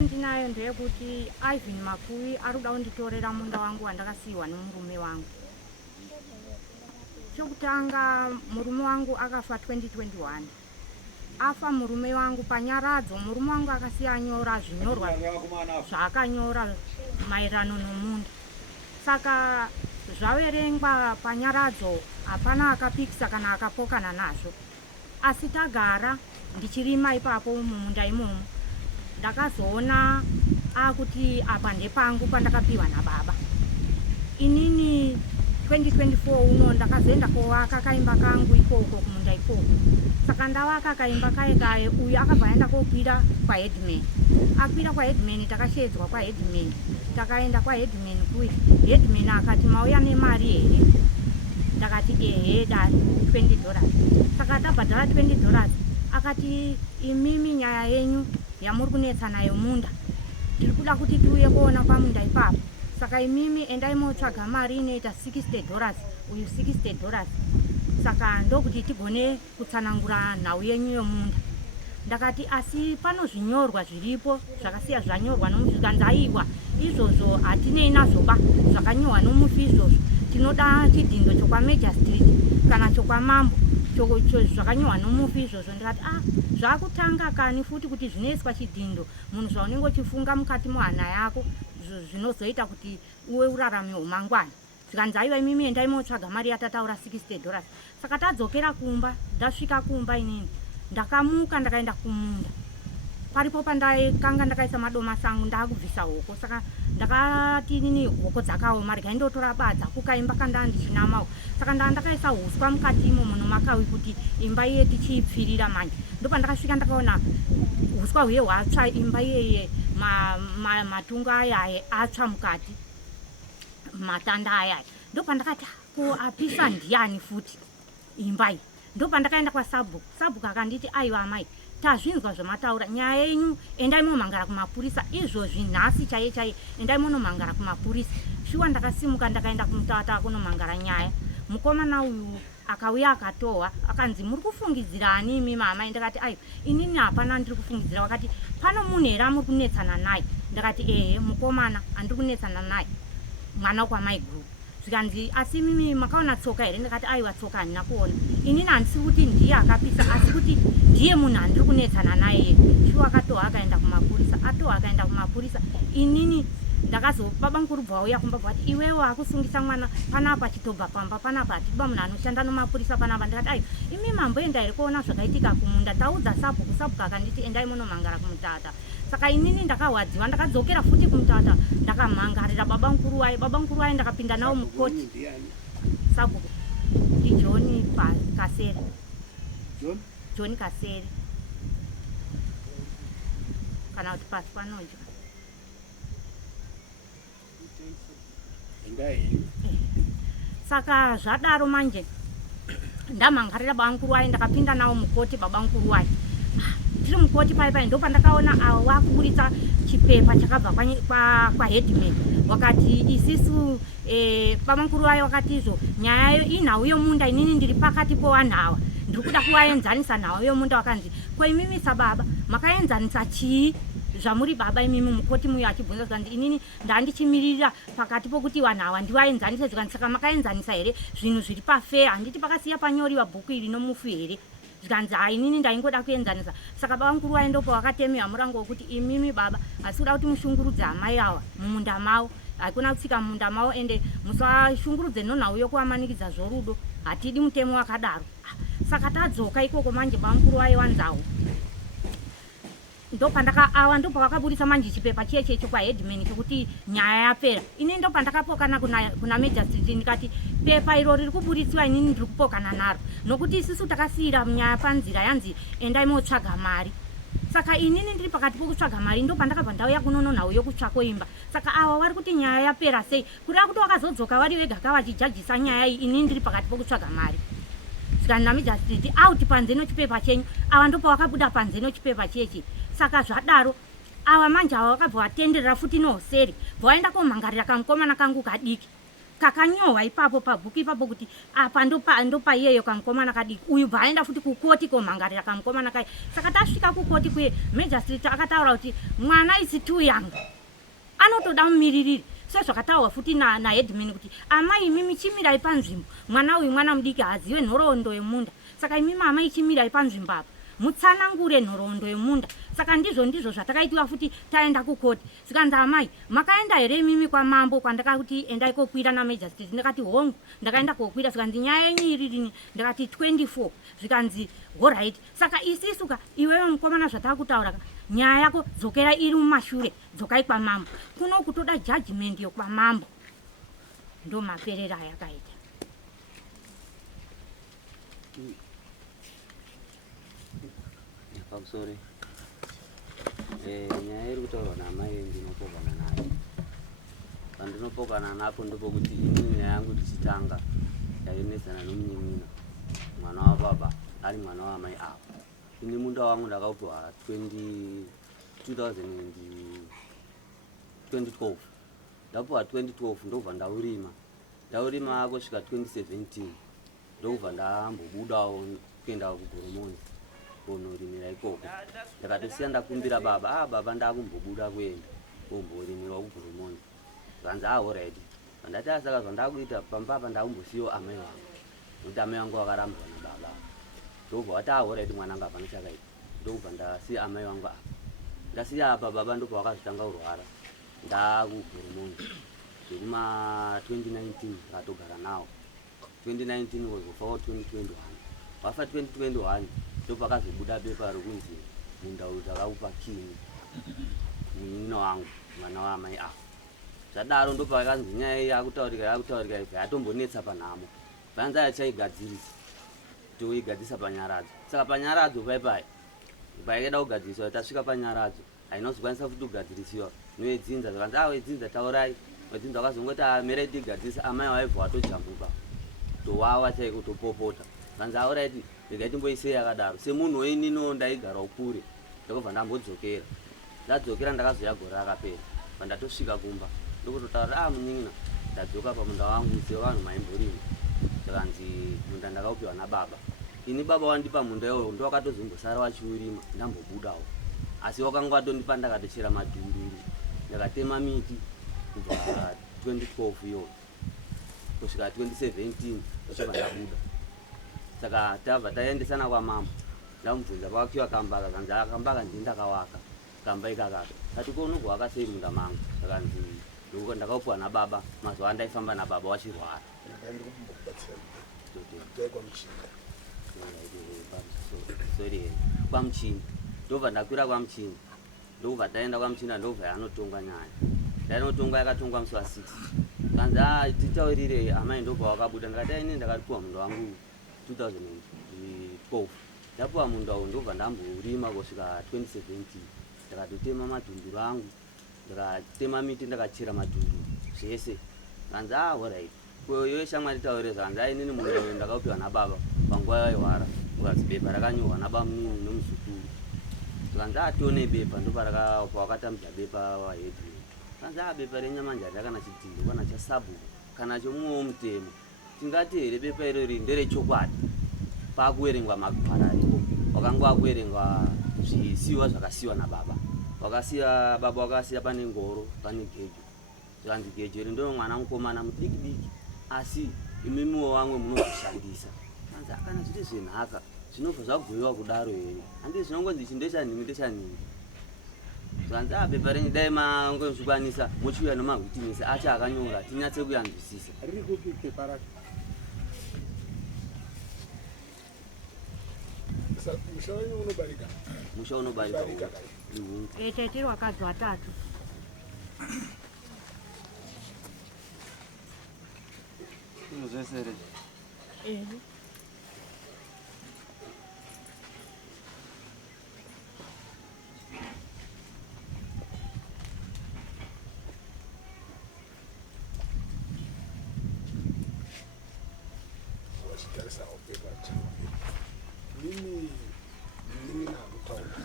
Ndinayo ndeyekuti Ivan Makui arikuda kunditorera munda wangu wandakasiiwa nomurume wangu. Chokutanga murume wangu akafa 2021. Afa murume wangu panyaradzo, murume wangu akasiya nyora zvinyorwa zvaakanyora maererano nomunda. Saka zvaverengwa panyaradzo hapana akapikisa kana akapokana nazvo. Asi tagara ndichirima ipapo mumunda imomo. Ndakazoona akuti apa ndepangu pandakapiwa nababa. Inini 2024 uno ndakazoenda koaka kaimba kangu ikoko kumunda ikoko. Saka ndavaka kaimba kaye uyu akabva aenda kokwira kwa headman. Akwira kwa headman takashedzwa kwa headman. Takaenda kwa headman kuyi. Headman akati mauya nemari here. Ndakati ehe dai $20. Saka tabhadhara $20. Akati imimi nyaya yenyu yamuri kunetsa nayo munda ndiri kuda kuti tiuye kuona pamunda ipapo. Saka imimi endai motsvaga mari inoita $60 uyu $60. Saka ndokuti tigone kutsanangura nhau yenyu yomunda. Ndakati asi pano zvinyorwa zviripo zvakasiya zvanyorwa nomuzvikanzaiwa izvozvo hatinei nazvoba zvakanyorwa nomufi izvozvo. Tinoda chidhindo chokwa Major Street kana chokwa Mambo zvakanyorwa nomufi izvozvo. Ndikati zvakutanga kani futi kuti zvinoiswa chidhindo munhu zvaunenge uchifunga mukati mohana yako zvinozoita kuti uwe urarame umangwana. Zvikanzaiwa imimi endai motsvaga mari yatataura $60. Saka tadzokera kumba, ndasvika kumba inini ndakamuka ndakaenda kumunda. Paripo pandakanga ndakaisa madomasi angu ndakubvisa hoko. Saka ndakati inini hoko dzakaoma regai ndotora badza kukaimba kanda ndichinamawo. Saka ndakaisa huswa mukati imomo nomakawi kuti imba iye tichipfirira manje. Ndopandakasvika ndakaona huswa huye hwatsva imba iyeye matunga aya atsva mukati matanda aya. Ndopandakati ko apisa ndiani futi imba iyi. Ndopandakaenda kwa Sabhuku. Sabhuku akanditi aiwa amai tazvinzwa zvamataura nyaya yenyu endai momangara kumapurisa izvozvi nhasi chaiye chaiye endai monomangara kumapurisa. Shuwa ndakasimuka ndakaenda kumutata kunomangara nyaya. Mukomana uyu akauya akatowa akanzi muri kufungidzirani imi mama. Ndakati aiwa inini hapana ndiri kufungidzira. Wakati pano munhu here amuri kunetsana naye. Ndakati ehe mukomana handiri kunetsana naye mwana wekwamai guru. Zvikanzi asi mimi makaona tsoka here. Ndakati aiwa tsoka handina kuona. Inini handisi kuti ndiye akapisa asi kuti ndiye munhu handiri kunetsana naye. Shuwa akatowa akaenda kumapurisa. Atowa akaenda kumapurisa. Inini ndakazobaba mukuru bvauya kumba bvati iwewe akusungisa mwana panapa chitobva pamba panapa hatiba munhu anoshanda nomapurisa panapa. Ndikati aiwa imi mamboenda here kuona zvakaitika kumunda. Taudza Sabhuku. Sabhuku akanditi endai munomangara kumutata. Saka inini ndakawadziwa ndakadzokera futi kumutata ndakamhangarira baba mukuru waye. Baba mukuru waye ndakapinda nawo mukoti. Sabhuku ndiJohn Kasere. John Kasere kana kuti pasi panodya. Saka zvadaro manje ndamhangarira baba mukuru waye ndakapinda nawo mukoti baba mukuru waye. Tiri mukoti pai ndopandakaona avo vakuburitsa chipepa chakabva kwa headman. Wakati isisu baba mukuru waye wakati izvo nyaya inhau yomunda inini ndiri pakati powanhu ava ndiri kuda kuvaenzanisa nhau yomunda. Wakanzi ko imimi sababa makaenzanisa chii zvamuri baba imimi mukoti muyo achibvunza zvikanzi inini ndandichimirira pakati pokuti vanhu ava ndivaenzanise. Zvikanzi saka makaenzanisa here zvinhu zviri pafea handiti pakasiya panyoriwa bhuku iri nomufi here. Zvikanzi hai inini ndaingoda kuenzanisa. Saka baba mukuru waye ndopa wakatemewa murango wokuti imimi baba asi kuda kuti mushungurudze amai ava mumunda mavo. Hakuna kutsika mumunda mavo ende musashungurudze nonhau yokuvamanikidza zvorudo. Hatidi mutemo wakadaro. Saka tadzoka ikoko manje baba mukuru waye wanzawo ndopandaka ndipo vakabudisa manje chipepa chechecho kwaheadman chekuti nyaya yapera. Ini ndopandakapokana kuna Major Street ndikati pepa iro riri kubudisiwa inini ndiri kupokana naro nokuti isusu takasiyira nyaya panzira yanzi endai motsvaga mari. Saka inini ndiri pakati pokutsvaga mari ndopandakabva ndauya kunono nhau yokutsvako imba. Saka awa vari kuti nyaya yapera sei kureva kuti vakazodzoka vari vega kavachijajisa nyaya iyi inini ndiri pakati pokutsvaga mari. Saka naMajor Street auti panze nochipepa chenyu ava ndopa vakabuda panze nochipepa chechi. Saka zvadaro ava manje ava vakabva vatenderera futi nohoseri vaenda komhangarira kamukomana kangu kadiki kakanyohwa ipapo pabhuku ipapo kuti apa ndopa iyeyo kamukomana kadiki uyu bvaenda futi kukoti komhangarira kamukomana kai. Saka tasvika kukoti kuye Major Street akataura kuti mwana is too young anotoda mumiririri sezvakataurwa futi naheadman kuti amai imi michimirai panzvimbo mwana uyu mwana mudiki hazive nhoroondo yemunda. Saka imi mama ichimirai panzvimbo apa mutsanangure nhoroondo yemunda. Saka ndizvo zvatakaitiwa futi taenda kukoti. Zikanzi amai makaenda here imimi kwamambo kwandakakuti endai kokwira naMajor Street ndakati hongu ndakaenda kokwira. Zikanzi nyaya yenyu iririni ndakati 24. Zikanzi alright. Saka isisuka iwewe mukomana zvatakutaura nyaya yako dzokera iri mumashure dzokai kwamambo kuno kutoda judgment yokwamambo ndo maperera ayakaita. Sorry. Nyaya iri kutaurwa namai ndinopokana nayo. Pandinopokana napo ndipo kuti inini nyaya yangu tichitanga yainesana nomunyin'ina mwana wababa ari mwana wamai apo. Ini munda wangu ndakaupiwa 2012. Ndapiwa 2012 ndobva ndaurima kusvika 2017 ndobva ndambobudawo kuenda kuGoromonzi kunorimira ikoko. Ndakatosiya ndakumbira baba ndakumbobuda kuenda kumborimira kuGoromonzi. Zvanzi alright. Ndati saka zvandakuita pambapa ndakumbosiyawo amai vangu nokuti amai vangu vakarambwa nababa. Ndobva wati alright mwananga hapana chakaita ndobva ndasiya amai vangu apa. Ndasiya apa baba ndobva wakazotanga kurwara ndakuGoromonzi zvekuma 2019 akatogara nawo. 2019 wazofawo 2021. Wafa 2021 ndopakazobuda bepa rokunzi munda uyu takaupa Kini munyin'ina wangu mwana wamai apo. Zvadaro ndopakanzi nyaya iyi yakutaurika yatombonetsa panhamo. Vanzi achaigadzirisa toigadzisa panyaradzo. Saka panyaradzo paipai paikaida kugadziriswa tasvika panyaradzo hainozokwanisa futi kugadzirisiwa noedzinza. Zvakanzi wedzinza taurai wedzinza wakazongoti mereti igadzirisa amai waibva watojambuka towawa chaiko topopota. Vanzi alright regai timboisei yakadaro semunhu wenino ndaigara kure ndakubva ndambodzokera. Ndadzokera ndakazoya gore rakapera pandatosvika kumba ndokutotaura munyin'ina ndadzoka pamunda wangu sevanhu maimborima. Zvakanzi munda ndakaupiwa nababa. Ini baba wandipa munda iwoyo ndowakatozombosara wachiurima ndambobudawo. Asi wakanga watondipa ndakatochera madhunduru ndakatema miti kubva 2012 iyo kusvika 2017 ndochabva ndabuda. Saka tabva taendesana kwamambo ndamubvunza pakakiwa kamba akazanzi akamba ndakawaka kamba ikakaka kati kounogwa wakasei munda mangu. Zvakanzi ndokuti ndakaupiwa nababa mazuva andaifamba nababa wachirwara. Kwamuchini ndobva ndakwira kwamuchini ndobva taenda kwamuchini ndobva yanotongwa nyaya. Ndainotongwa yakatongwa musi wa6. Kanzi titaurire amai ndobva wakabuda. Ndakati ini ndakapiwa munda wangu 2012. Ndapiwa munda uyu ndobva ndambourima kusvika 2017 ndakatotema madhunduru angu ndakatema miti ndakachera madhunduru zvese. Kanzi alright iwe shamwari taure zvanzi inini munda uyu ndakaupiwa nababa panguva yaihwara. Ukazi bepa rakanyorwa nababa munini nomuzukuru. Kanzi atione bepa ndopawakatamidza bepa waheadman. Kanzi bepa renyamanje hatakana chitindo kana chasabu kana chomumwewo mutemo. Tingati here bepa irori nderechokwadi pakuverengwa magwara aripo wakanga wakuverengwa zvisiyiwa zvakasiyiwa nababa. Baba wakasiya pane ngoro pane gejo. Zvanzi gejo iri ndo mwana mukomana mudiki diki asi imimiwo wamwe munozvishandisa. Kanzi kana zviri zvenhaka zvinobva zvabhuyiwa kudaro here handii zvinongonzi ichi ndechanini. Zvanzi bepa renyu dai mangozvikwanisa mochiuya nomahwitinisi acho akanyora tinyatse kuyanzwisisa. Riri kupi bepa racho? Musha wenyu unobarika? Musha unobarika. Tete wakadzi watatu. Zvesere. Mimi na mtaona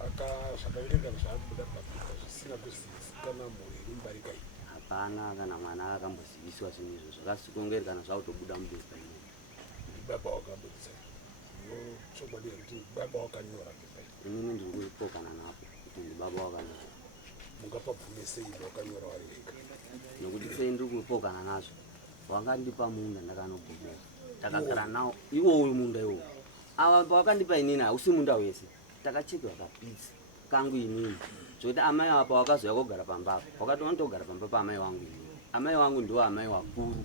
aka zvakaverenga zvabuda papika zvisina kuzivikanwa muheri mubarika iyi. Hapana kana mwana akamboziviswa zvinhu izvo zvakasikongerwa kana zvautobuda mubepa ino. Baba wakambodza chokwadi kuti baba wakanyora pepa iyi. Inini ndiri kuipokana napo kuti ndibaba wakanyora. Mungapabvume sei wakanyora wari wega? Nokuti sei ndiri kuipokana nazvo wangandipa munda ndakanogumira takagara nawo iwowo munda iwowo ava pawakandipa inini hausi munda wese takachekewa kapitsi kangu inini zvokuti amai apa wakazouya kugara pamba apa wakati wanotogara pamba paamai wangu inini. Amai wangu ndiwo amai wakuru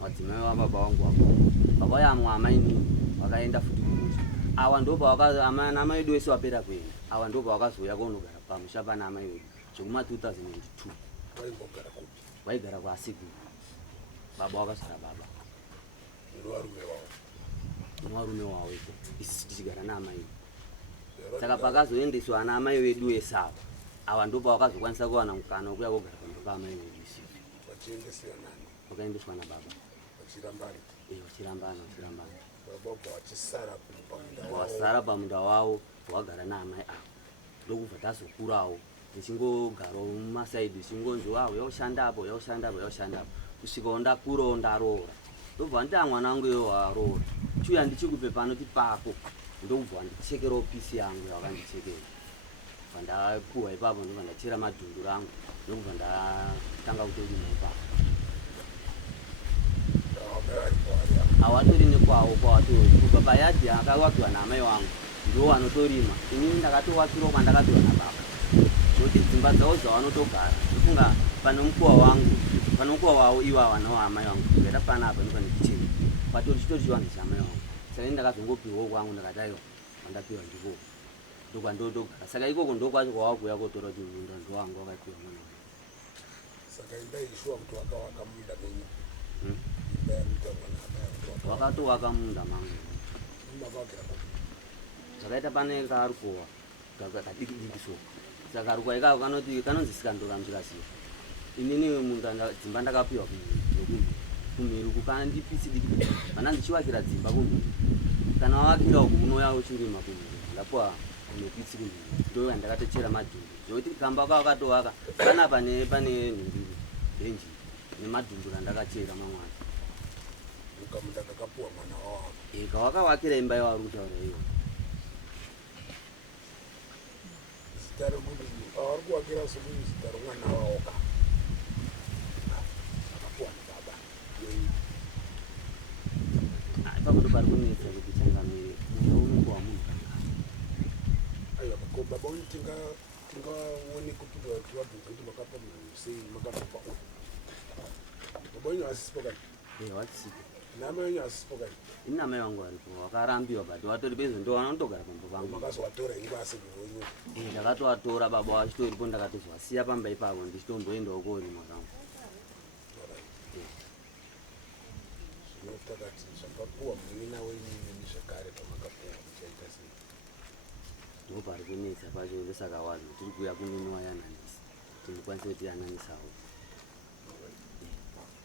madzimai wababa wangu wakuru vakauya amwe amai inini wakaenda futi kumusha awa ndopaamai vedu vese wapera kuenda awa ndopawakazouya konogara pamusha pana amai vedu zvekuma 2002 waimbogara kupi? waigara kwasikuru baba wakazara baba varume wavo iko isi tichigara naamai. Saka pakazoendeswa ana amai vedu esava ava ndopa wakazokwanisa kuwana mukana wekuya kogara pamba paamai vedu isi wakaendeswa nababa vachirambana wasara pamunda wavo wakagara naamai avo ndokubva tazokurawo tichingogarawo mumasaidhi tichingonzwa yaushandapo kusvikawo ndakurawo ndaroora ndobva ndita mwana wangu iwo waroora chiuya ndichikupe panoti pako ndokubva ndichekerawo pisi yangu yawakandichekera bva ndapuhwa ipapo ndobva ndachera madhundu rangu ndokubva ndatanga kutorima ipapo awatori nekwawo kwawatori kubva payadhi akawakiwa naamai wangu ndiwo wanotorima inini ndakatowakirawo kwandakapiwa nababa zvokuti dzimba dzavo dzavanotogara ndofunga pane mukuwa wavo ivava nawo amai vangu kuera panapa ndopane kicheni patori chitori chivanhu chamai vangu saka ndakazongopiwawo kwangu ndakati aiwa vandapiwa ndikoko ndokwandotogara saka ikoko ndokwacho kwavakuya kotora kuti munda ndowanga wakapiwa mwana wangu. Saka indaishuwa kuti wakawaka munda menyu wakatowaka munda mangu zvakaita pane karukowa kadikidiki so saka karukowa ikako kanonzi sikandokamzvikasiya inini munda dzimba ndakapiwa kumhiri kukandipisi diki vana ndichivakira dzimba kumhiri kana wavakirawo kunoya uchirima kumhiri ndapuwa nepitsi kumhiri ndo yandakatochera madhundu zvokuti kamba kawakatovaka pana pane nhunduru renji nemadhundu randakachera mamwana ukamunda kakapuwa mwana wavo kawakavakira imba yavari kutaura iyo zita rekuti avari kuvakira sokuti zita romwana wavo ka akapuwa nababa ipapo ndo pari kunetsa kuti changamire munda unopuwa munhu aiwa ko baba uyu tingaone kuti vabvunza kuti makapa munhu sei makatopa uyu baba wenyu asisipo kani? watisipo namai wenyu asisipo kani? ini amai vangu varipo wakarambiwa but vatori bezvo ndo vanotogara pamba pangu makazovatora ingo asekuru wenyu? ndakatovatora baba vachitoripo ndakatozvasiya pamba ipapo ndichitomboendawo korima kangu. Takati zvakapuwa muina wenyu zvakare pamakapuwa muchaita sei? ndo pari kunetsa pacho ndosaka wazvo tiri kuuya kuniniwa yananisi tindikwanise kuti yananisawo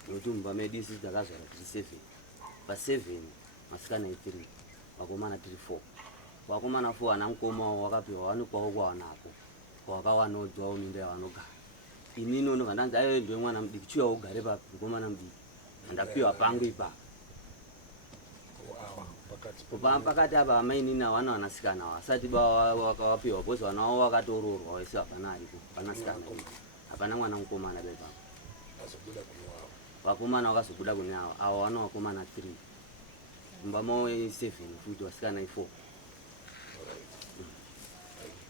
nokuti mumba medu isi takazvara tiri 7 pa7 masikana i3 vakomana tiri 4 vakomana 4 ana mukomawo wakapiwa vanokwawo kwawanako kwawakawanodzwawo minda yavanogara inini ndobva ndanzi aiwe ndiwe mwana mudiki chiuya ugare papi mukomana mudiki andapiwa pangu ipapo pakati apa amainini avana vanasikana vasati vakawapiwa bcause vana wavo vakatoroorwa wese hapana aripo panasikana hapana mwana mukomana bepapo vakomana vakazobuda kune avo avo vana vakomana 3 mumba mavo 7 futi vasikana i4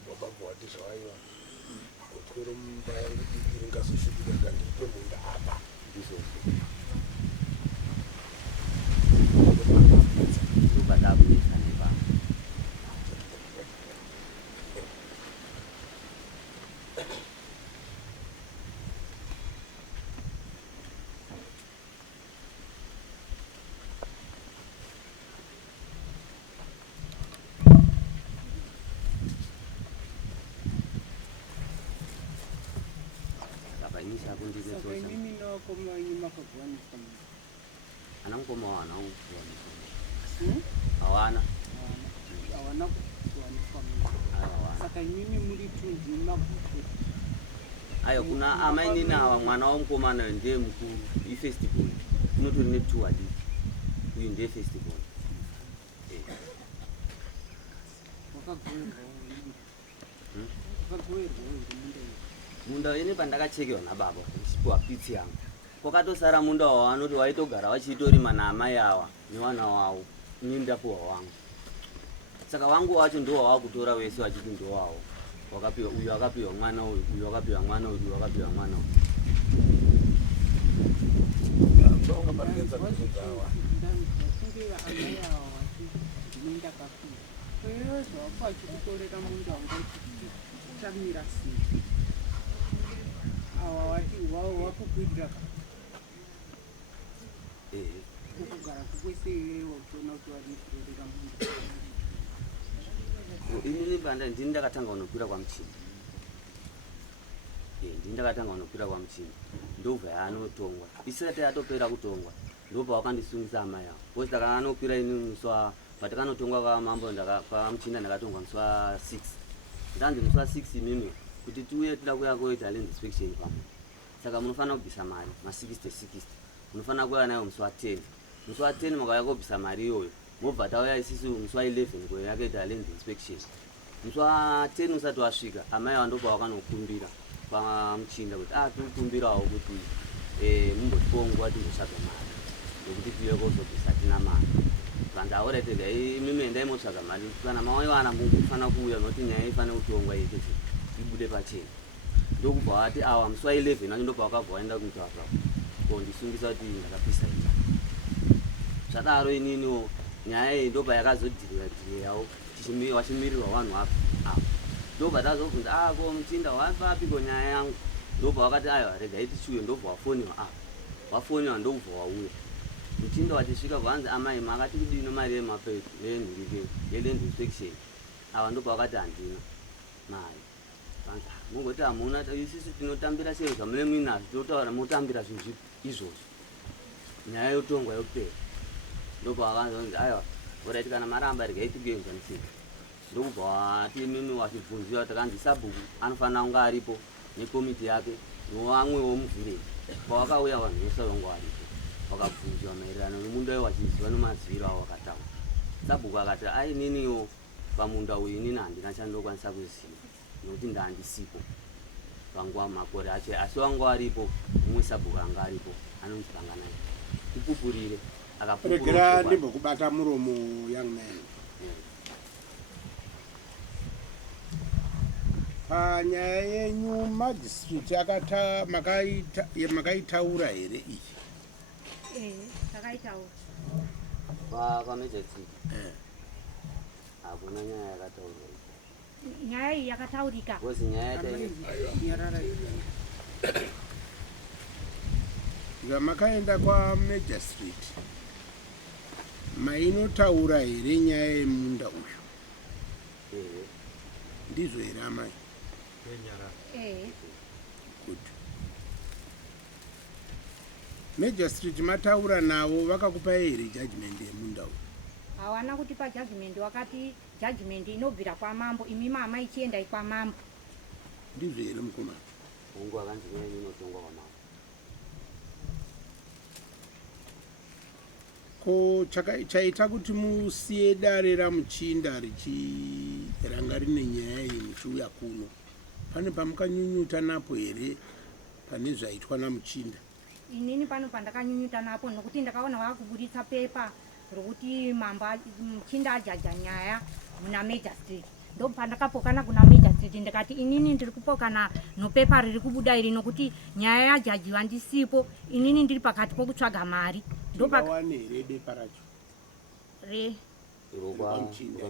babavati zvaiva kutwero mumba yangu diki ringazosvukira kandipe munda apa ndizvo ndobva ndakunetsa nepa mukoma wenyu makagwaniswa ana mukoma wana kuwa hawana hawana kugwaniswa saka imimi muri tunzi magutu ayo kuna amainini awa mwana wamukomana ndiye mukuru ifestival unotori ne2 adiki uyu ndiye festival munda ine pandakachekewa nababa chipiwa pitsi yangu kwakatosara munda wavanoti waitogara vachiitorima naamai ava nevana wavo nindapuwa wangu saka wangu wacho ndo wava kutora wese vachiti ndo wavo wakapiwa uyu akapiwa mwana uyu uyu wakapiwa mwana uyu uyu wakapiwa mwana uyu inini panda ndini ndakatanga unokwira kwamuchini ndakatanga unokwira kwamuchini ndobva yaanotongwa isati atopera kutongwa ndobva wakandisungisa amai avo bcause ndaka anokwira ini muswa patikanotongwa kwamambo kwamuchinda ndakatongwa muswa 6 ndanzi muswa 6 imimi kuti tiuye tida kuya koita land inspection pamwe saka munofanira kubvisa mari ma60 munofanira kuya nayo muswa 10 muswa 10 makauya kobvisa mari iyoyo mobva tauya isisu muswa 11 kwe yakaita land inspection muswa 10 usati wasvika amai avo ndobva wakanokumbira pamuchinda kuti tikukumbirawo kuti mumbotipawo nguva timbotsvaga mari nekuti tiuye kozobvisa tina mari vanzi auretega imimi endai motsvaga mari kana mawaiwana mukufanira kuuya nokuti nyaya ifanira kutongwa ikese ibude pachena ndokubva wati awa muswa 11 wacho ndobva wakabva waenda kumutavra kondisungisa kuti ndakapisa ita zvadaro ininiwo nyaya iyi ndobva yakazodhireyawo wachimirirwa vanhu apo ndobva tazobvunza ko muchinda wapapiko nyaya yangu ndobva wakati aiwa regai tichiuye ndobva wafoniwa apa wafoniwa ndobva wauya muchinda wachisvika bvanzi amai makati kudino mari yemapeto nenhirike yeland inspection ava ndobva wakati handina mari vanzi mungoti hamuna isisi tinotambira sei zvamune muinazvo totaura motambira zvinhu zvipi izvozvo nyaya yotongwa yopera ndobva wakanzonzi aiwa orit kana maramba regai tikuenzanisiva ndokubva wati mimi wachibvunziwa takanzi sabhuku anofanira kunge aripo nekomiti yake nevamwewo muvhireji pawakauya vanhu vese vange varipo wakabvunziwa maererano nemunda uyo wachiziva nemadziviro avo wakataura sabhuku akati aininiwo pamunda uyu inini handina chandinokwanisa kuziva nokuti ndaandisipo panguva makore acho asi wange aripo mumwe sabhuku anga aripo anonzi kanganai kupupurire regera ndimbokubata muromo young man panyaya yenyu magistrate makaitaura here iyi takaitaura pamejati hakuna nyaya yakataurwa nyaya iyi yakataurika kozi nyaya zvamakaenda kwamagistrate mainotaura here nyaya yemunda uyu ndizvo here amai kuti magistrate mataura navo vakakupa here judgment yemunda uyu hawana kutipa judgment wakati judgment inobvira kwamambo imi mama ichiendai kwamambo ndizvo here mukomana ungu akanzi nyaya inotongwa kwamambo ko chaita kuti musiye dare ramuchinda richiranga rine nyaya iyi muchiuya kuno pane pamukanyunyuta napo here pane zvaitwa namuchinda inini pano pandakanyunyuta napo nokuti ndakaona vakuburitsa pepa rokuti muchinda ajaja nyaya muna magistrate ndopandakapokana kuna magistrate ndikati inini ndiri kupokana nopepa riri kubuda iri nokuti nyaya yajajiwa ndisipo inini ndiri pakati pokutsvaga mari ndopawane here bepa racho rokwamuchinda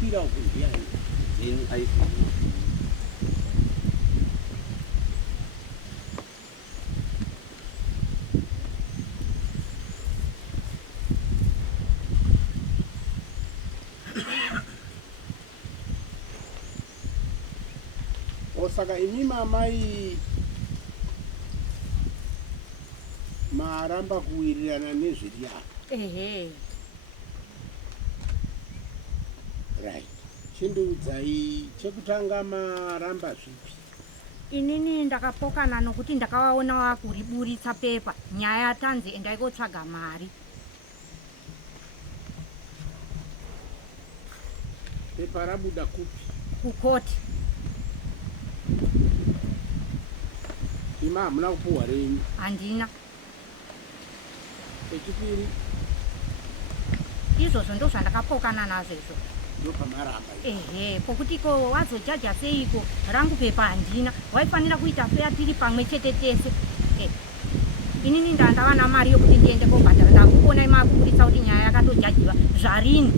kwira ukuziyani zini ayivini osaka imi mamai maramba kuwirirana nezviri apa. Ehe. Right. Chindudzai chekutanga maramba zvipi? Inini ndakapokana nokuti ndakawaona wakuriburitsa pepa nyaya tanzi endai kotsvaga mari. Pepa rabuda kupi? Kukoti. Ima hamuna kupuhwa renyu? Handina. Echipiri? Izvozvo ndo zvandakapokana nazvo izvo. Ndopamaramba. Ehe, pokuti ko wazojaja seiko rangu pepa handina, waifanira kuita fea tiri pamwe chete tese. Inini ndandava namari yokuti ndiende kobhadhara, ndakuona makuburitsa kuti nyaya yakatojajiwa zvarini.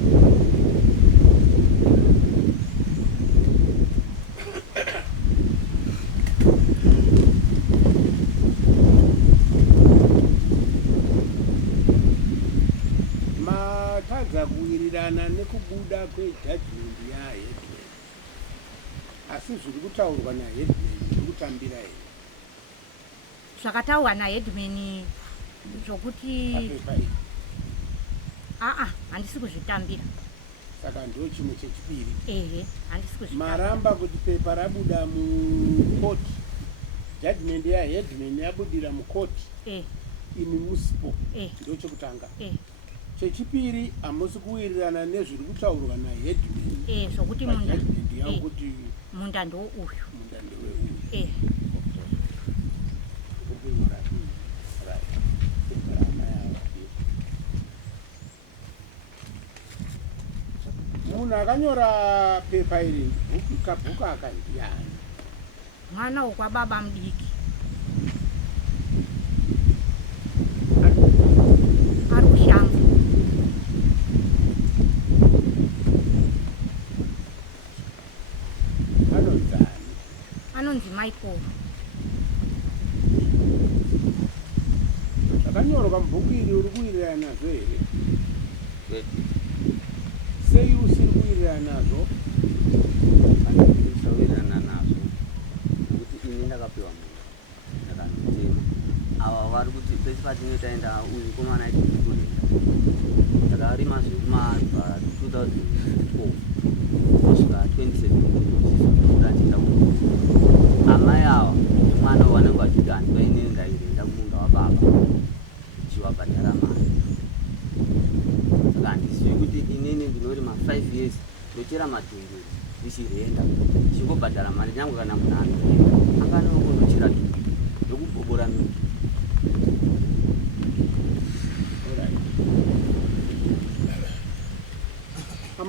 Matadza kuwirirana nekubuda kwejudgment yaHeadman. Asi zviri kutaurwa naHeadman zviri kutambira here? Zvakataurwa naHeadman zvokuti Papepa iyi. handisi kuzvitambira. Saka ndo chimwe chechipiri. Ehe, handisi kuzvitambira. Maramba kuti pepa rabuda mukoti. Judgment yaHeadman yabudira mukoti. Imi musipo. Ndo chekutanga. Chechipiri hamusi kuwirirana nezviri kutaurwa naHeadman. Zvokuti munda yawo kuti munda ndo uyu. Munda ndewe uyu. Munhu akanyora pepa iri kabhuku akandiani? Mwana wokwababa mudiki. Ari kushango. Anonzani? Anonzi Michael. Zvakanyorwa mubhuku iri uri kuwirirana nazvo here? kwete Sei usiri kuwirirana nazvo? ndisawirirana nazvo nokuti ini ndakapiwa munhu ndakanotema ava vari kuti pese patinenge taenda uyu komana aiti ndikurenda ndakarima zvekuma 2012 kusvika 2017 ndachienda amai ava mwana wanenge vachiti handivainini ndairenda kumunda wababa chiwabhadhara mari saka handizii kuti inini ndinorima 5 years ndochera madhunguru ndichirenda chingobhadhara mari nyange kana munhu anoenda anganokonochera dhungu ndokubhobora miti.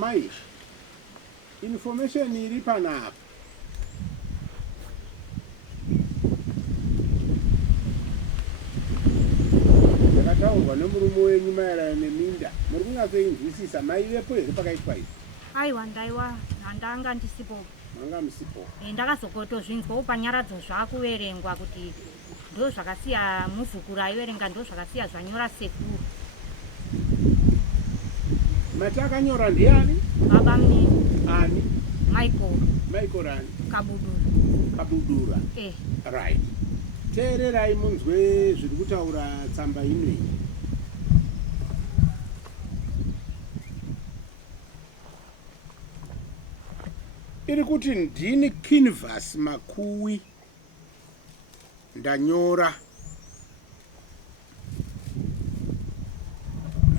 amai information iri panapa yakataurwa nemurume wenyu maererano neminda muri kunyatsoinzwisisa maivepo here pakaitwa izvi aiwa ndaiwa handanga ndisipo manga musipo ndakazokotozvinzwawo panyaradzo zvaakuverengwa kuti ndo zvakasiya muzukuru aiverenga ndo zvakasiya zvanyora sekuru mati akanyora ndiani baba mnini ani michael ani kabudura right teererai munzwe zviri kutaura tsamba inoi iri kuti ndini Canvas Makuwi ndanyora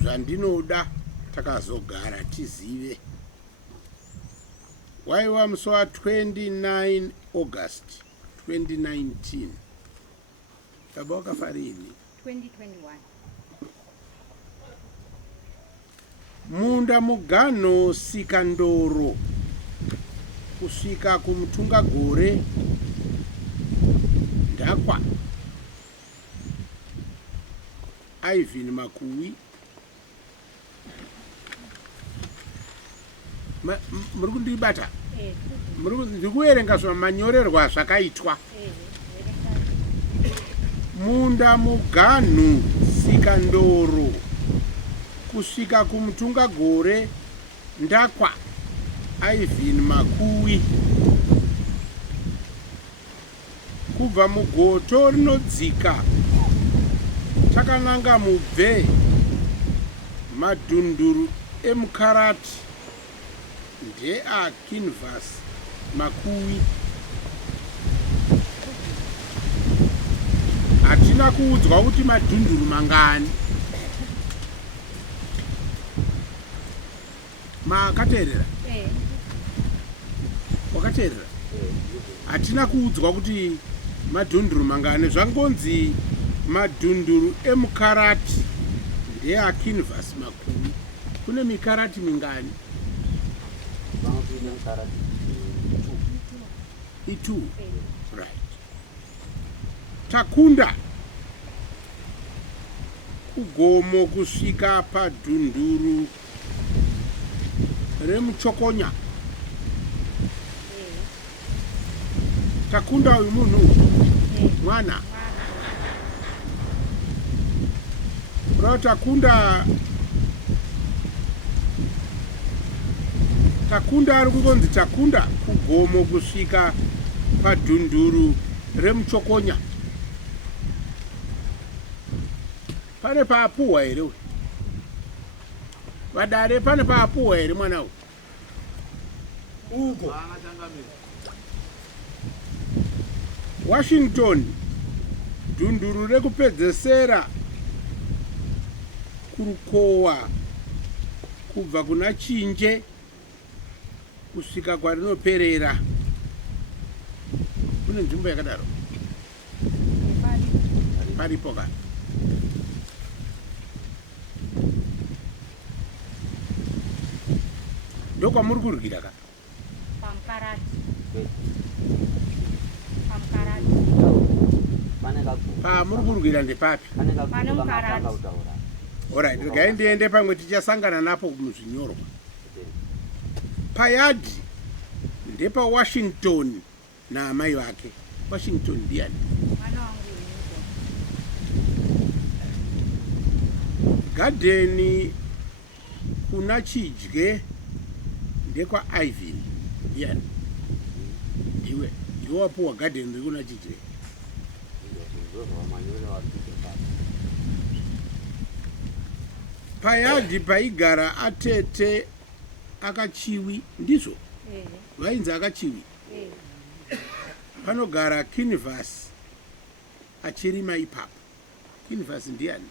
zvandinoda takazogara tizive waiwa musi wa 29 August 2019 baba wakafarini 2021 munda Mugano Sikandoro kusvika kumutunga gore ndakwa Ivan Makuwi muri kundibata ndiri kuverenga zvamanyorerwa zvakaitwa munda Mugano Sikandoro kusvika kumutunga gore ndakwa Ivan Makuwi kubva mugoto rinodzika takananga mubve madhunduru emukarati ndeaCanvas Makuwi hatina kuudzwa kuti madhunduru mangani makateerera wakateerera hatina kuudzwa kuti madhunduru mangani zvangonzi madhunduru emukarati ndeaCanvas Makuwi kune mikarati mingani itu right takunda kugomo kusvika padhunduru remuchokonya takunda uyu munhu mwana ura takunda ari kungonzi takunda kugomo kusvika padhunduru remuchokonya pane paapuhwa here uyu vadare pane paapuhwa here mwana uyu uko Washington dhunduru rekupedzesera kurukowa kubva kuna Chinje kusvika kwarinoperera kune nzvimbo yakadaro paripo ka ndokwamuri kurwira ka pamuri kurwira ndepapi alright regai ndiende pamwe tichasangana napo muzvinyorwa payadhi ndepawashington naamai vake Washington ndiani gadheni kuna Chidye ndekwa Ivan ndiani ndiwe wapuwa gadheni rekuna Chidye payadhi paigara atete akachiwi ndizvo vainzi akachiwi panogara Canvas achirima ipapo Canvas ndiani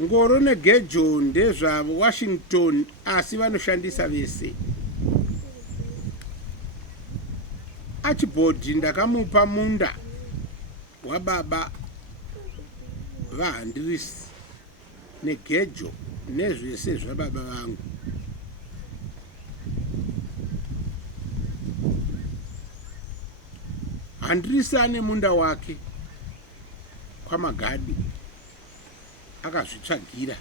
ngoro negejo ndezvavo Washington asi vanoshandisa vese Archibald ndakamupa munda wababa vahandirisi negejo nezvese zvababa vangu. Handrisi ane munda wake kwaMagadu akazvitsvagira.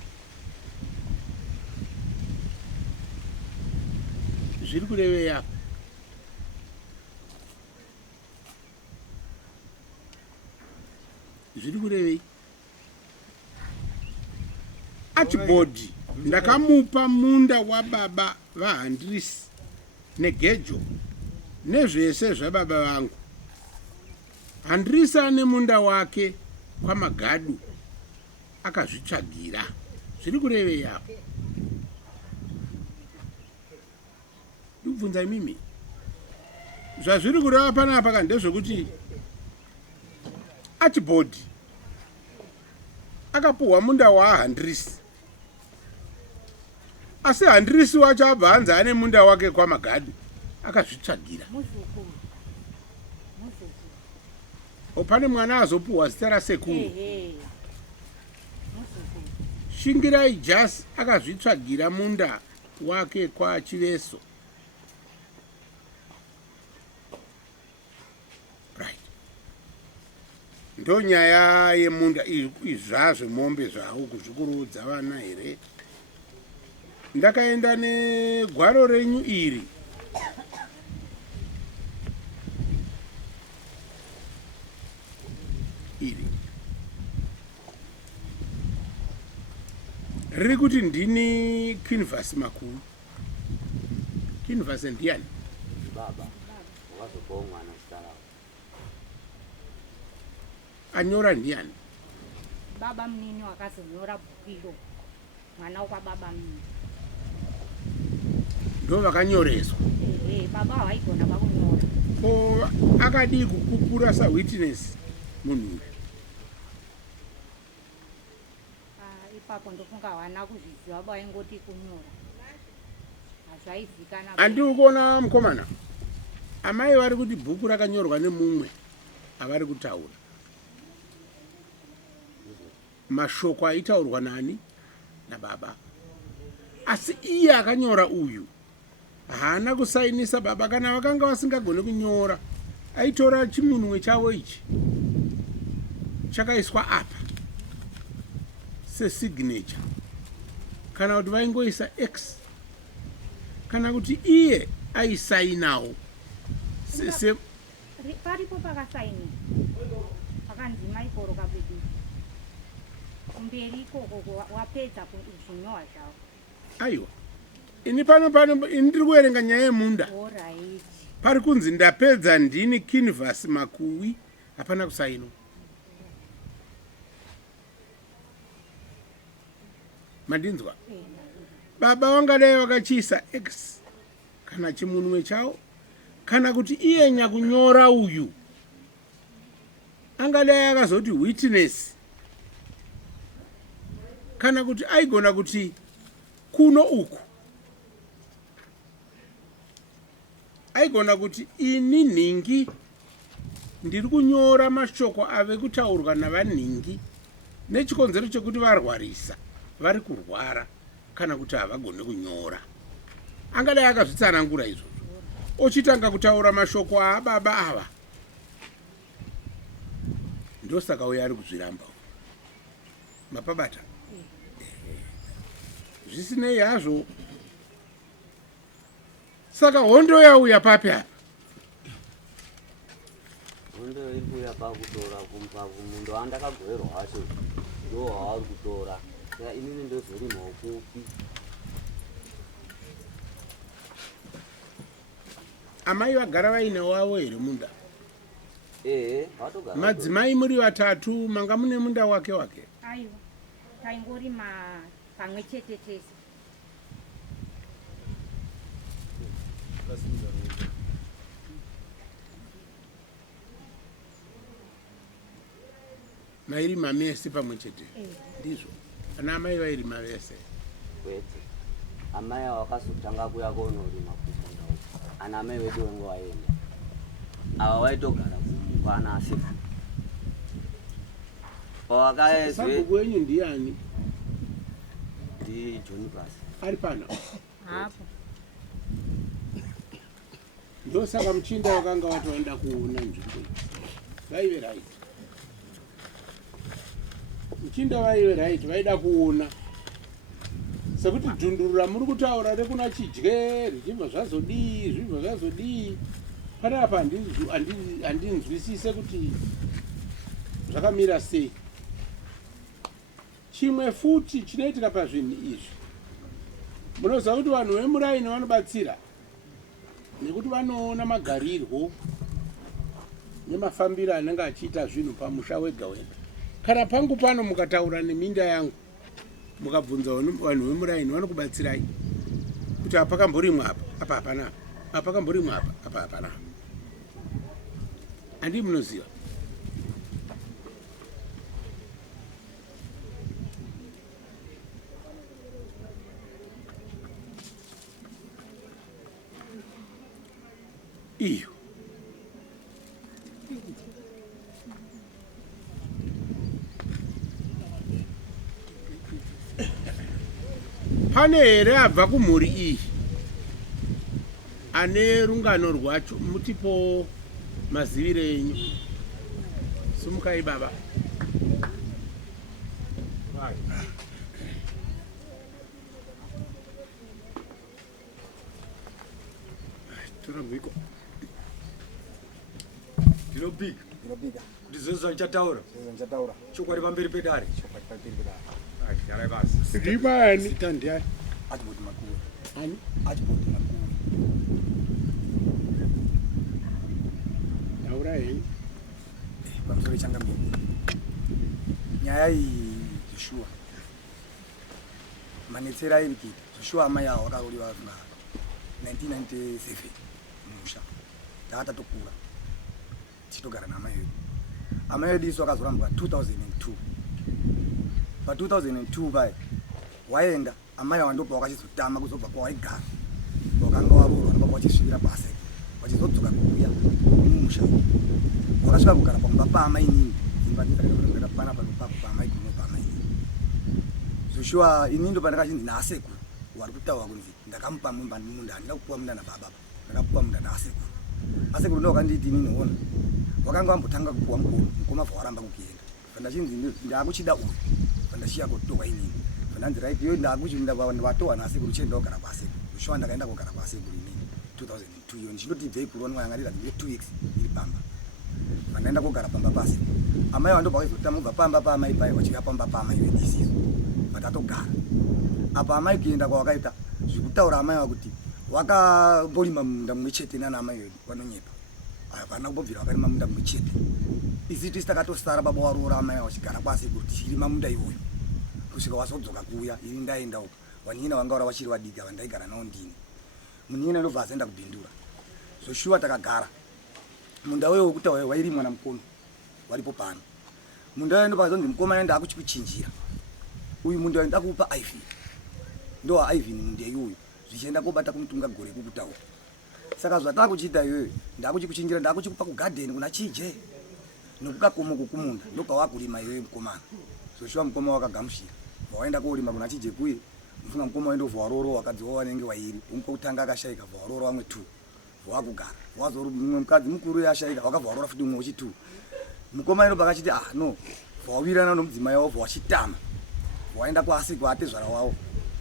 Zviri kurevei apa? Zviri kurevei? Archibald ndakamupa munda wababa vaHandrisi negejo nezvese zvababa vangu. Handrisi ane munda wake kwaMagadu akazvitsvagira. Zviri kurevei apa? Ndikubvunza imimi. Zvazviri kureva panapa ka ndezvekuti Archibald akapuhwa munda waHandrisi, asi Handrisi wacho abva hanzi ane munda wake kwaMagadu akazvitsvagira. Pane mwana azopuhwa zita rasekuru. Shingirai Jasi akazvitsvagira munda wake kwaChiveso. Right. Ndo nyaya yemunda izvazvo mombe zvawo kuzvikurudza vana here. Ndakaenda negwaro renyu iri. Riri kuti ndini Kinvas Makuru. Kinvas ndiani? Baba wakazopawo mwana zita rawo. Anyora ndiani? Baba mnini wakazonyora bhuku iro, mwana wakwababa mnini. Ndo vakanyoreswa. Baba haigona pakunyora. Ko akadii kupupura sawitness munhu uyu? Ipapo ndofunga hawana kuzviziva, vaingoti kunyora. Hazvaizikana. Handiri kuona mukomana. Amai vari kuti bhuku rakanyorwa nemumwe avari kutaura. Mashoko aitaurwa nani? Nababa. Asi iye akanyora uyu haana kusainisa baba. Kana vakanga vasingagone kunyora, aitora chimunwe chavo ichi chakaiswa apa sesignature, kana kuti vaingoisa X, kana kuti iye aisainawo paripo pakasaini pakanzi Michael Kabedi kumberi ikoko wapedza kuzvinyowa zvavo. Aiwa, ini pano ndiri kuverenga nyaya yemunda. Pari kunzi ndapedza ndini Kinvas Makuwi, hapana kusaino. Mandinzwa? Baba vangadai vakachiisa X kana chimunwe chavo, kana kuti iye nyakunyora uyu angadai akazoti witness, kana kuti aigona kuti kuno uku aigona kuti ini nhingi ndiri kunyora mashoko ave kutaurwa navanhingi nechikonzero chekuti varwarisa, vari kurwara, kana kuti havagone kunyora. Angadai akazvitsanangura izvozvo ochitanga kutaura mashoko ababa ava. Ndosaka uye ari kuzviramba mapabata. Zvisinei hazvo, saka hondo yauya papi apa? Hondo iri kuuya pakutora kumunda wandakagoverwa wacho ndo wavari kutora. Saka inini ndozorimawo kupi? Amai vagara vaine wavo here munda? Watogara. Madzimai muri vatatu, manga mune munda wake wake? Aiwa, taingorima pamwe chete tese. Mairima mese pamwe chete? Ndizvo. Ana amai vairima vese? Kwete. Amai wakazotanga kuya konorima kufunda uko. Ana amai vedu vengo vaenda. Ava vaitogara kumukwana asi. Pawakaezwe Sabhuku wenyu ndiani? ndiJohn Bus ari pano hapo ndosaka muchinda wakanga watoenda kuona nzvimbo iyi vaive right muchinda vaive right vaida kuona sekuti dhundurura muri kutaura rekuna chidye richibva zvazodii zvibva zvazodii panapa handinzwisise kuti zvakamira sei. Chimwe futi chinoitika pazvinhu izvi munoziva kuti vanhu vemuraini vanobatsira nekuti vanoona magarirwo nemafambiro anenge achiita zvinhu pamusha wega wega. Kana pangu pano mukataura neminda yangu mukabvunza vanhu vemuraini vanokubatsirai kuti apa pakamborimwa apa hapana apa pakamborimwa apa hapana. Handi munoziva iyo pane here abva kumhuri iyi ane rungano rwacho mutipo mazivire enyu. Sumukai baba. Turabiko ndinobika kuti zvezvo ndichataura chokwadi pamberi pedare gara basi ndibani tandiani achibodi makuru ani achibodi makuru taura henyu pamusoro changamiri nyaya iyi Joshua manetsera iri kuita Joshua amai awo akaroriwa 1997 musha taatatokura tichitogara namai edu. Amai edu isu akazorambwa 2002 pa2002 pai waenda amai awo ndobva wakachizotama kuzobva kwawaigara wakanga wavorwa nobva wachisvibira basa wachizodzoka kuuya mumusha wakasvika kugara pamumba paamai inini imba ndikaaa pana panopapo paamai kuno paamai inini. Joshua ini ndo pandakachinzi naasekuru wari kutaura kunzi ndakamupa mumba munda handina kupuwa munda nababa ndakapuwa munda naasekuru. Asekuru ndo wakanditi inini ona wakanga wambotanga kupuwa mukoma bva waramba kukienda pandachinzi ndakuchida uyu pandashiya kutowa inini pandanzi right iyo ndakuchinda watowa naasekuru chienda kugara kwasekuru. Joshua ndakaenda kugara kwasekuru inini 2002 iyo ndichindoti ibvei wanyangarira ndiye 2 weeks iri pamba pandaenda kugara pamba pasi amai wandobva waizotama kubva pamba paamai pai wachika pamba paamai wedisiso patatogara apa amai kuenda kwawakaita zvikutaura amai wakuti wakamborima munda mumwe chete nana amai wedu vanonyepa hapana kumbobvira wakarima munda mumwe chete. Isi tisi takatosara baba waroora amai wachigara kwasekuru tichirima munda iwoyo kusvika wasodzoka kuuya ini ndaenda uko vanina vanga vara vachiri vadika vandaigara nawo ndini munina ndobva azaenda kubhindura. Joshua takagara munda wewe wekuti wairimwa namukono waripo pano munda wewe ndobva azonzi mukoma enda akuchikuchinjira uyu munda waenda kupa Ivan ndo Ivan munda iyoyo zvichienda kobata kumutunga gore kukutaura. Saka zvatakuchita iyoyo ndakuchikuchinjira ndakuchikupa kugarden kuna chije nokukakomo kukumunda ndobva wakurima iyoyo mukomana. Joshua mukoma wakagamushira waenda korima kuna chije kuye mfunga mukoma waenda vharoro wakadziwa wanenge wairi umukotanga akashaika vharoro wamwe 2 wakugara wazori mumwe mukadzi mukuru yashaika wakavharora futi umwe wechi 2 mukoma ino pakachiti no wawirana nomudzimai wavo wachitama waenda kwasi kwatezvara wavo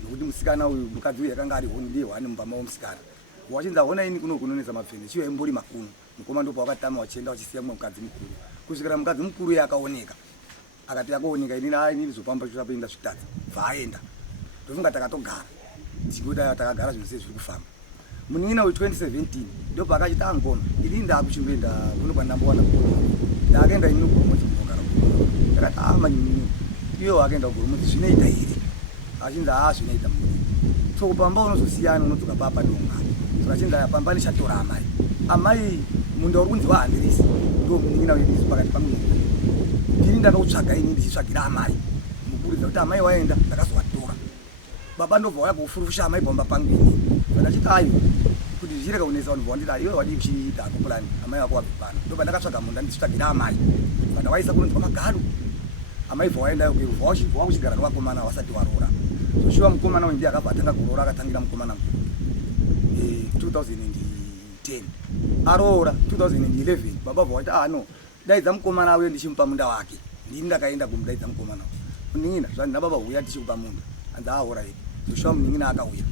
nokuti musikana uyu mukadzi uyu yakanga ari holiday wani mubama womusikana wachinza hona ini kuno kunonesa mapfene chiyo imbori makuno mukoma ndopa wakatama wachienda wachisiya mumwe mukadzi mukuru kusvikira mukadzi mukuru yakaoneka akati yakaoneka ini ndizopamba chutapoenda zvitadza vaenda ndofunga takatogara tichikuda takagara zvinhu sezviri kufamba. Munina we2017 ndo pakachita angoma ili ndakuchimboenda kuno kwandambowana ndakaenda ino kumozi kunogara ndakati amanyinyi iyo akaenda kugomuzi zvinoita here achinza zvinoita munini so pamba unozosiyana unodzoka papa donga zvakachinza pamba nichatora amai munda uri kunzi wahandirisi ndo munina wedu pakati pamwe ndini ndakautsvaga ini ndichitsvagira amai mukuridza kuti amai waenda ndakazovatora baba ndobva waya kufurufusha amai pamba pangu ini vandachita ayo kuti ndichireka kunesa vanhu vandita iwe wadi kuchiita kupulani amai wako wabve pano ndoba ndakatsvaga munda ndichitsvagira amai vanda waisa kunonzwa magadu amai bva waendayo kuiru bva wakuchigara nevakomana wasati waroora Joshua mukomana wendi akabatanga kurora akatangira mukomana 2010 arora 2011 baba vati no daidza mukomana we ndichimupa munda wake ndini ndakaenda kumudaidza mukomana muningina zvani nababa uya tichikupa munda anza ahora iti Joshua muningina akauya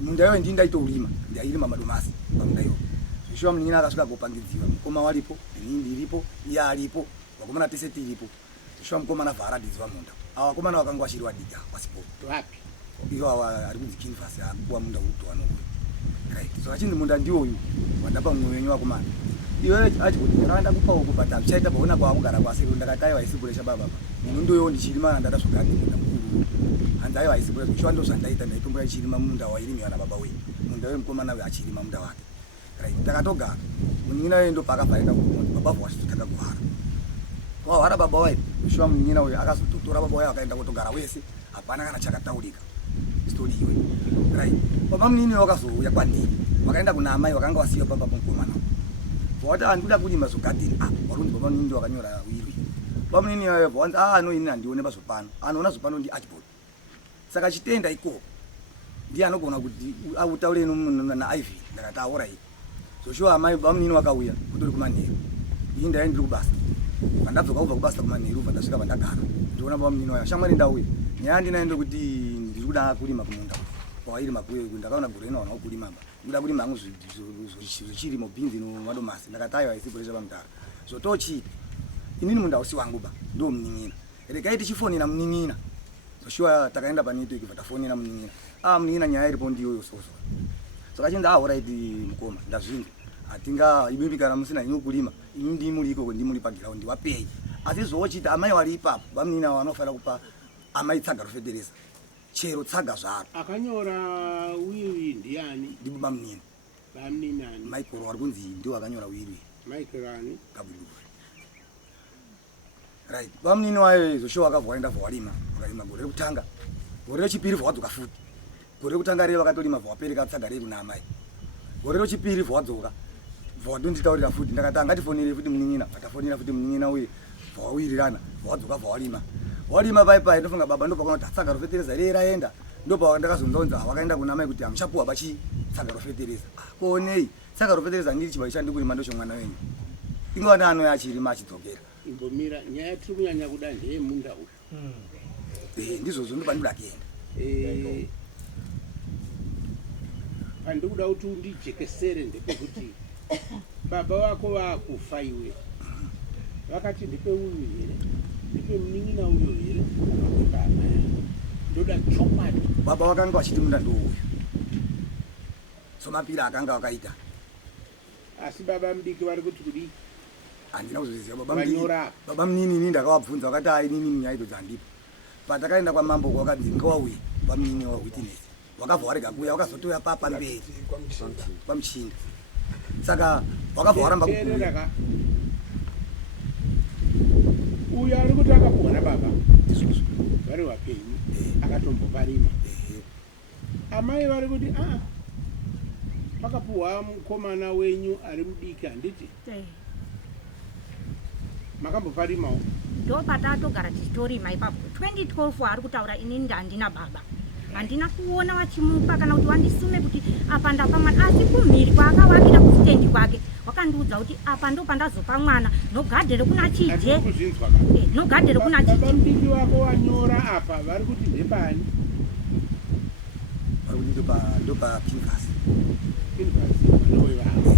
munda iwe ndini ndaitourima ndairima madomasi pamunda iwe Joshua muningina akasvika kupangidziwa mukoma walipo ini ndiripo iye alipo vakomana tese tiripo Joshua mukomana vharadidziwa munda awa vakomana vakanga vachiri vadika pasipoti Wapi? iwo ari kunzi canvas akuwa munda utwano right so achinzi munda ndiwo uyu wadapa mwenyu wakomana iwe achi kuti ndakaenda kupa uku but achaita baona kwa kugara kwase ndakataiwa isibulesha baba munhu ndoyo ndichirima ndada zvogadi munda mukuru hanza aiwa isibulesha kushwa ndo zvandaita ndaitomboya ichirima munda wairimiwa nababa wedu munda wemukomana we achirima munda wake right takatogara munyina wedu ndo pakabvaenda kumunzi baba vachitotanga kuhara wahara baba wedu kushwa munyina wedu akazototora baba wedu akaenda kutogara wese hapana kana chakataurika story iwe right baba munini wakazouya kwandiri wakaenda kuna amai wakanga wasiya baba mukomana voti andikuda kurima zogadheni warunzi baba munini wakanyora wirwi baba munini vanzi no ini handione pazopano anoona zopano ndi archibald saka chitenda ikoko ndiye anogona kuti autaure naiv ndakati aora iyi Joshua amai baba munini wakauya kutori kumanheru ini ndai ndiri kubasa vandabva kubasa kumanheru vandasvika vandagara ndiona baba munini waya shamwari ndauya nyaya ndinaende kuti ndiri kuda kurima kumunda kwairima kuye ndakaona gorena wana kurima ndikuda kurima hangu zvichirimo bhinzi nomadomasi ndakati aiwa isibulesha pamutara zotochita inini munda usi wangu ba ndo muningina regai tichifonera muningina Joshua takaenda panetwork vatafonera muningina muningina nyaya iripo ndiyo yososo saka chinza ahora iti mukoma ndazvinga atinga ibimbikana musina inyu kulima inyu ndimuri iko ndimuri paground wapei asi zochita amai wari ipapo vamunina vanofana kupa amai tsaga rofederesa chero tsaga zvaro Akanyora wiri ndiani? ndi baba munini Bamni nani? Michael wari kunzi ndiwo akanyora wiri Michael ani? kabulu right baba munini wayo Joshua akabva waenda vwarima wakarima gore rekutanga gore rechipiri vwadzoka futi gore rekutanga rero vakatorima vwapereka tsaga reru naamai gore rechipiri vwadzoka vwadonditaurira futi ndakati angatifonere futi muningina vatafonera futi muningina uye vwawirirana vwadzoka vwarima walima paipai ndofunga baba ndopakona tsaga rofetereza raenda ndopa ndakazonzonza wakaenda kuna mai kuti amuchapuwa bachi tsaga rofetereza konei tsaga rofetereza ndiri chibai chandikurima ndocho mwana wenyu ingwana ano yachirima achidzokera Imbomira nyaya tiri kunyanya kuda ndeye munda uyu. ndizvozvo ndopandikuda kuenda Pandikuda kuti undijekesere ndepekuti baba wako vakufa iwe vakati ndipe uyu here ndipe muningina uyo here akakupa amai ndoda chokwadi baba wakanga wachiti munda ndouyu somapira akanga wakaita asi baba mudiki vari kuti kudii handina kuzviziva Vanyora. baba munini ini ndakavabvunza vakati ai nini nyaya idzo dzandipo patakaenda kwamambo kwakanzi ngawauya baba munini wawitness wakabva warega kuuya wakazotoya papa mberi pamuchinda saka wakabva waramba kuuya Teerera uyu ari kuti akapuwa baba izvozvo vari vapenyu akatomboparima amai vari kuti pakapuwa mukomana wenyu ari mudiki handiti makamboparimawo ndo patatogara tichitorima ipapo 2012 ari kutaura inini handina baba handina kuona vachimupa kana kuti wandisume kuti apa ndapa mwana asi kumhiri kwaakavakira kusitendi kwake wakandiudza kuti apa ndo pandazopa mwana nogadhere kuna chije kuzvinzwa nogadhere kuna baba mudiki wako wanyora apa vari kuti ndepani vari kuti ndopa canvas invazianowevaavo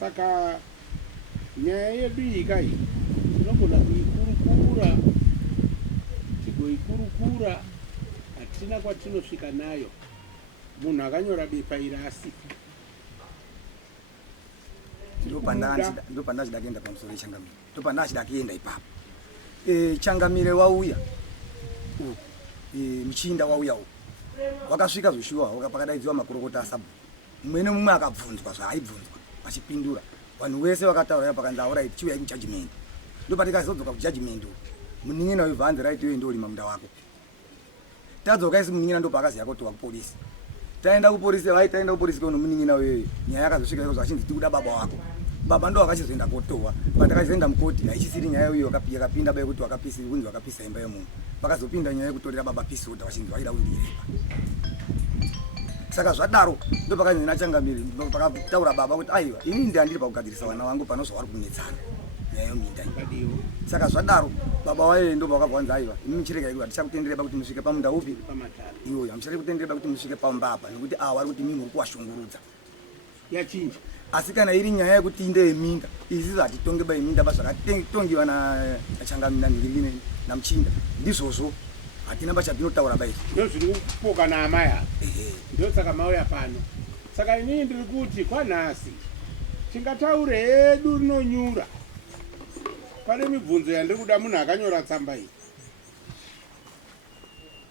saka nyaya yedu ikai tinogona kuikurukura tigoikurukura hatina kwatinosvika nayo munhu akanyora bepa iri asipa ndopandachida kuenda pamusoro yechangamire ndopandachida kuenda ipapo changamire wauya muchinda wauya uku wakasvika Joshua pakadaidziwa makurukota asabhuku mumwe nemumwe akabvunzwa zvaaibvunzwa achipindura vanhu vese vakataura pakanzi auright chiuya mujudgment ndopatikazodzoka kujudgment muningina webvanzi right iwe ndorima munda wako tadzoka isi muningina ndopakaziya kuti wakupolisi taenda kupolisi taenda kupolisi kono muningina wewe nyaya yakazosvika iro zvachinzi tikuda baba wako baba ndo akachizoenda kotowa pandakazoenda mukoti haichisiri nyaya iyo yakapinda bai kuti wakapisa kunzi wakapisa imba yemunhu vakazopinda nyaya yekutorera baba pisota vachinzi vaida kundireba saka zvadaro ndo pakanzi nachangamiri pakataura baba kuti aiwa ini ndandiri pakugadzirisa vana vangu panozva vari kunetsana nyaya yominda saka zvadaro baba waye ndo pakabvanza aiwa ini muchirega iri hatichakutendereba kuti musvike pamunda upi iwo hamuchari kutendereba kuti musvike pambapa nekuti ava vari kuti minhu uri kuwashungurudza yachinja asi kana iri nyaya yekuti ndeyeminda izizi hatitonge baiminda bazvakatongiwa nachangamina ningirine namuchinda ndizvozvo hatina bachapinotaura baizvo ndo zviri kupoka naamai apa ndo saka mauya pano saka inini ndiri kuti kwanhasi tingataure hedu rinonyura pane mibvunzo yandiri kuda munhu akanyora tsamba iyi